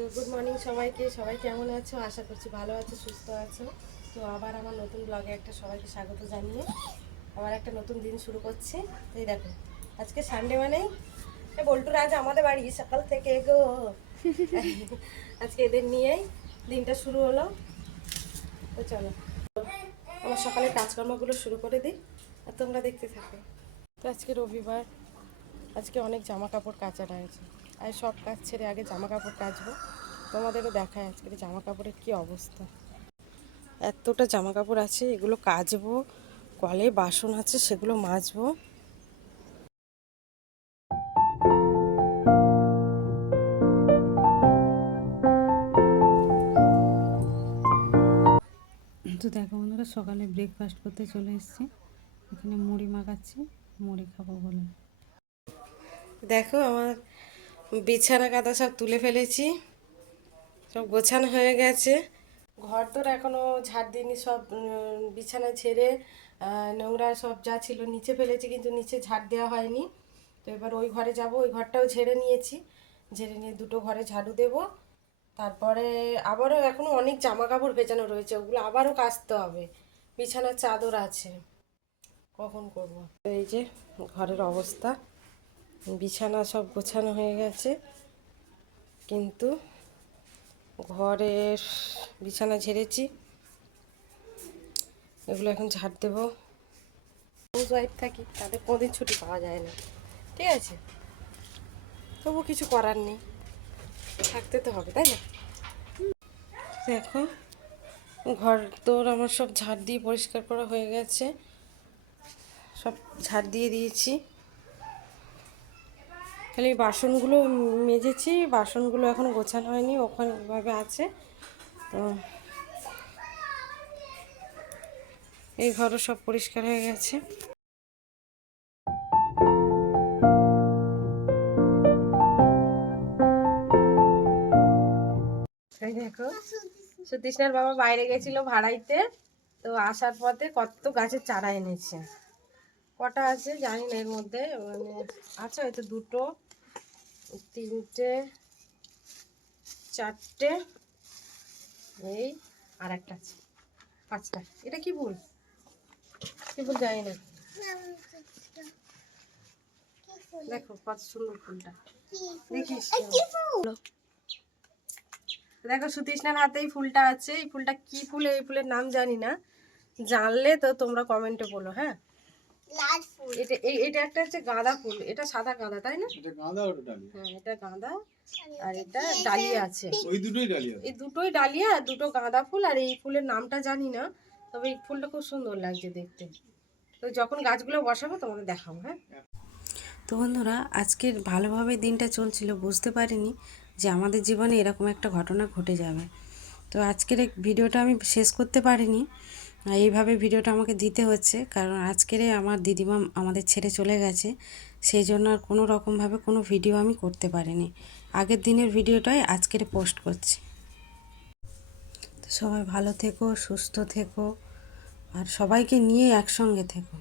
তো good morning সবাইকে, সবাই কেমন আছো? আশা করছি ভালো আছো, সুস্থ আছো। তো আবার আমার নতুন ব্লগে একটা সবাইকে স্বাগত জানিয়ে আবার একটা নতুন দিন শুরু করছি। এই দেখো, আজকে সানডে মানেই বল্টুর আজ আমাদের বাড়ি সকাল থেকে গো আজকে এদের নিয়েই দিনটা শুরু হলো। তো চলো আমার সকালে কাজকর্মগুলো শুরু করে দিই আর তোমরা দেখতে থাকো। তো আজকে রবিবার, আজকে অনেক জামা কাপড় কাচা রয়েছে। আর সব কাজ ছেড়ে আগে জামা কাপড় কাচবো, তোমাদেরও দেখায় আজকের জামা কাপড়ের কী অবস্থা। এতটা জামা কাপড় আছে, এগুলো কাচবো, কলে বাসন আছে সেগুলো মাজবো। তো দেখো বন্ধুরা, সকালে ব্রেকফাস্ট করতে চলে এসেছি। এখানে মুড়ি মাখাচ্ছি, মুড়ি খাবো বলে। দেখো আমার বিছানা কাঁথা সব তুলে ফেলেছি, সব গোছানো হয়ে গেছে। ঘর তোর এখনও ঝাড় দিইনি, সব বিছানা ছেড়ে নোংরা সব যা ছিল নিচে ফেলেছি, কিন্তু নিচে ঝাড় দেওয়া হয়নি। তো এবার ওই ঘরে যাব, ওই ঘরটাও ঝেড়ে নিয়েছি, ঝেড়ে নিয়ে দুটো ঘরে ঝাড়ু দেবো। তারপরে আবারও এখনও অনেক জামা কাপড় ভেজানো রয়েছে, ওগুলো আবারও কাচতে হবে। বিছানার চাদর আছে, কখন করব। এই যে ঘরের অবস্থা, বিছানা সব গোছানো হয়ে গেছে, কিন্তু ঘরের বিছানা ঝেড়েছি, এগুলো এখন ঝাড় দেবো। হাউস ওয়াইফ থাকি, তাদের কোনোদিন ছুটি পাওয়া যায় না, ঠিক আছে? তবু কিছু করার নেই, থাকতে তো হবে, তাই না? দেখো ঘর তোর আমার সব ঝাড় দিয়ে পরিষ্কার করা হয়ে গেছে, সব ঝাড় দিয়ে দিয়েছি। খালি বাসনগুলো মেজেছি, বাসনগুলো এখন গোছানো হয়নি, ওখানে ওভাবে আছে। তো এই ঘরও সব পরিষ্কার হয়ে গেছে। এই দেখো, সতীশনার বাবা বাইরে গেছিল ভাড়াইতে, তো আসার পথে কত গাছের চারা এনেছে। কটা আছে জানি না, এর মধ্যে মানে আছে হয়তো দুটো, তিনটে, চারটে, এই আর একটা আছে, পাঁচটা। এটা কি ফুল, কি ফুল জানি না। দেখো কত সুন্দর ফুলটা, দেখিস? দেখো সুতৃষ্ণার হাতেই ফুলটা আছে। এই ফুলটা কি ফুল, এই ফুলের নাম জানি না, জানলে তো তোমরা কমেন্টে বলো। হ্যাঁ, এটা এটা একটা হচ্ছে গাঁদা ফুল, এটা সাদা গাঁদা, তাই না? এটা গাঁদা, ওটা ডালিয়া। হ্যাঁ, এটা গাঁদা আর এটা ডালিয়া আছে। ওই দুটোই ডালিয়া, এই দুটোই ডালিয়া, আর দুটো গাঁদা ফুল। আর এই ফুলের নামটা জানি না, তবে এই ফুলটা খুব সুন্দর লাগছে দেখতে। তো যখন গাছগুলো বসাবো তোমাদের দেখাবো। হ্যাঁ, তো বন্ধুরা, আজকের ভালোভাবে দিনটা চলছিল, বুঝতে পারিনি যে আমাদের জীবনে এরকম একটা ঘটনা ঘটে যাবে। তো আজকের এই ভিডিওটা আমি শেষ করতে পারিনি, এইভাবে ভিডিওটা আমাকে দিতে হচ্ছে, কারণ আজকের আমার দিদিমা আমাদের ছেড়ে চলে গেছে, সেই জন্য আর কোনো রকমভাবে কোনো ভিডিও আমি করতে পারিনি। আগের দিনের ভিডিওটাই আজকের পোস্ট করছি। তো সবাই ভালো থেকো, সুস্থ থেকো, আর সবাইকে নিয়ে একসঙ্গে থেকো।